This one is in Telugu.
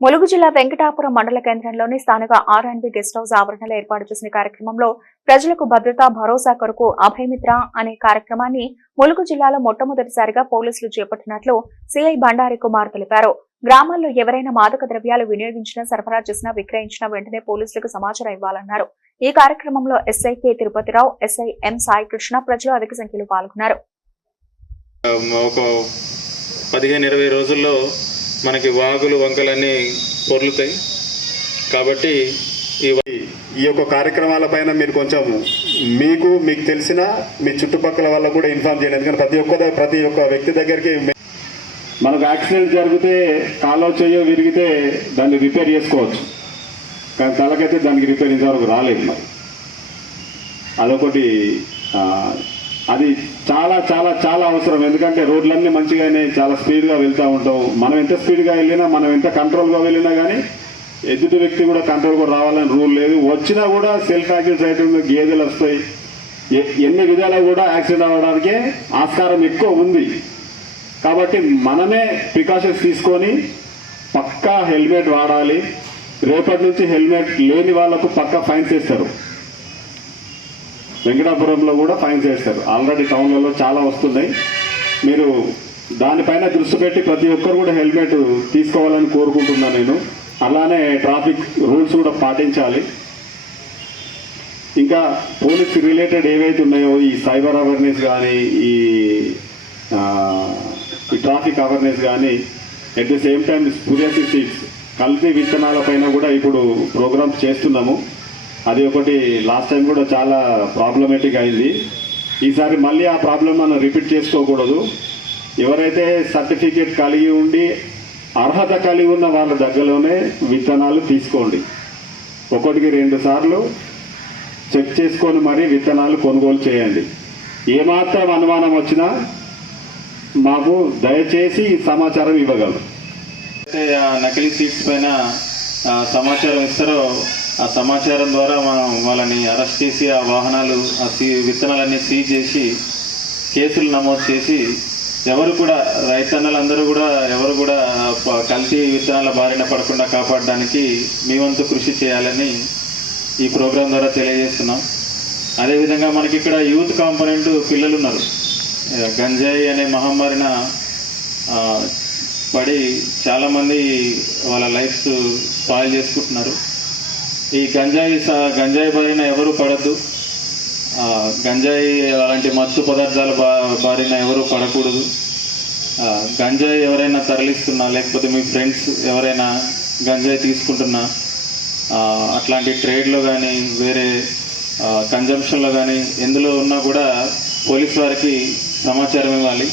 ములుగు జిల్లా వెంకటాపురం మండల కేంద్రంలోని స్థానిక R and B guest house ఆవరణలో ఏర్పాటు చేసిన కార్యక్రమంలో ప్రజలకు భద్రతా భరోసా కొరకు అభయమిత్ర అనే కార్యక్రమాన్ని ములుగు జిల్లాలో మొట్టమొదటిసారిగా పోలీసులు చేపట్టినట్లు సిఐ బండారి కుమార్ తెలిపారు. గ్రామాల్లో ఎవరైనా మాదక ద్రవ్యాలు వినియోగించినా సరఫరా చేసినా విక్రయించినా వెంటనే పోలీసులకు సమాచారం ఇవ్వాలన్నారు. ఈ కార్యక్రమంలో SI K Tirupatirao SI M Saikrishna ప్రజలు అధిక సంఖ్యలో పాల్గొన్నారు. ఒక పదిహేను ఇరవై రోజుల్లో మనకి వాగులు వంకలన్నీ పొర్లుతాయి. కాబట్టి ఈ ఈ యొక్క కార్యక్రమాలపైన మీరు కొంచెం మీకు మీకు తెలిసిన మీ చుట్టుపక్కల వాళ్ళకు కూడా ఇన్ఫార్మ్ చేయండి. ఎందుకంటే ప్రతి ఒక్క ప్రతి ఒక్క వ్యక్తి దగ్గరికి మనకు యాక్సిడెంట్ జరిగితే కాలో చెయ్యో విరిగితే దాన్ని రిపేర్ చేసుకోవచ్చు. కానీ తలకైతే దానికి రిపేర్ ఇంతవరకు రాలేదు మరి. అదొకటి అది చాలా చాలా చాలా అవసరం. ఎందుకంటే రోడ్లన్నీ మంచిగానే చాలా స్పీడ్గా వెళ్తూ ఉంటాం. మనం ఎంత స్పీడ్గా వెళ్ళినా మనం ఎంత కంట్రోల్గా వెళ్ళినా కానీ ఎదుటి వ్యక్తి కూడా కంట్రోల్ కూడా రావాలని రూల్ లేదు. వచ్చినా కూడా సెల్ఫ్ యాక్సిడెంట్ అయితే గేదెలు వస్తాయి. ఎ- ఎన్ని విధాలు కూడా యాక్సిడెంట్ అవ్వడానికే ఆస్కారం ఎక్కువ ఉంది. కాబట్టి మనమే ప్రికాషన్స్ తీసుకొని పక్కా హెల్మెట్ వాడాలి. రేపటి నుంచి హెల్మెట్ లేని వాళ్ళకు పక్కా ఫైన్స్ వేస్తారు. వెంకటాపురంలో కూడా ఫైన్ చేస్తారు. ఆల్రెడీ టౌన్లలో చాలా వస్తున్నాయి. మీరు దానిపైన దృష్టి పెట్టి ప్రతి ఒక్కరు కూడా హెల్మెట్ తీసుకోవాలని కోరుకుంటున్నాను నేను. అలానే ట్రాఫిక్ రూల్స్ కూడా పాటించాలి. ఇంకా పోలీస్ రిలేటెడ్ ఏవైతే ఉన్నాయో ఈ సైబర్ అవేర్నెస్ కానీ ఈ ఈ ట్రాఫిక్ అవేర్నెస్ కానీ at the same time spurious seeds కల్తీ విత్తనాల పైన కూడా ఇప్పుడు ప్రోగ్రామ్స్ చేస్తున్నాము. అది ఒకటి లాస్ట్ టైం కూడా చాలా ప్రాబ్లమేటిక్ అయింది. ఈసారి మళ్ళీ ఆ ప్రాబ్లం మనం రిపీట్ చేసుకోకూడదు. ఎవరైతే సర్టిఫికేట్ కలిగి ఉండి అర్హత కలిగి ఉన్న వాళ్ళ దగ్గరలోనే విత్తనాలు తీసుకోండి. ఒకటికి రెండు సార్లు చెక్ చేసుకొని మరీ విత్తనాలు కొనుగోలు చేయండి. ఏమాత్రం అనుమానం వచ్చినా మాకు దయచేసి సమాచారం ఇవ్వగలరు. నకిలీ సీట్స్ పైన సమాచారం ఇస్తారో ఆ సమాచారం ద్వారా మనం వాళ్ళని అరెస్ట్ చేసి ఆ వాహనాలు ఆ సీ విత్తనాలన్నీ సీజ్ చేసి కేసులు నమోదు చేసి ఎవరు కూడా రైతన్నలందరూ కూడా ఎవరు కూడా కల్తీ విత్తనాల బారిన పడకుండా కాపాడడానికి మీ వంతు కృషి చేయాలని ఈ ప్రోగ్రాం ద్వారా తెలియజేస్తున్నాం. అదేవిధంగా మనకి ఇక్కడ యూత్ కాంపోనెంట్ పిల్లలు ఉన్నారు గంజాయి అనే మహమ్మారిన పడి చాలామంది వాళ్ళ లైఫ్స్ స్పాయిల్ చేసుకుంటున్నారు. ఈ గంజాయి స- గంజాయి బారిన ఎవరు పడద్దు. గంజాయి అలాంటి మత్తు పదార్థాల బా బారిన ఎవరు పడకూడదు. గంజాయి ఎవరైనా తరలిస్తున్నా లేకపోతే మీ ఫ్రెండ్స్ ఎవరైనా గంజాయి తీసుకుంటున్నా అట్లాంటి ట్రేడ్లో కానీ వేరే కన్జంప్షన్లో కానీ ఎందులో ఉన్నా కూడా పోలీస్ వారికి సమాచారం ఇవ్వాలి.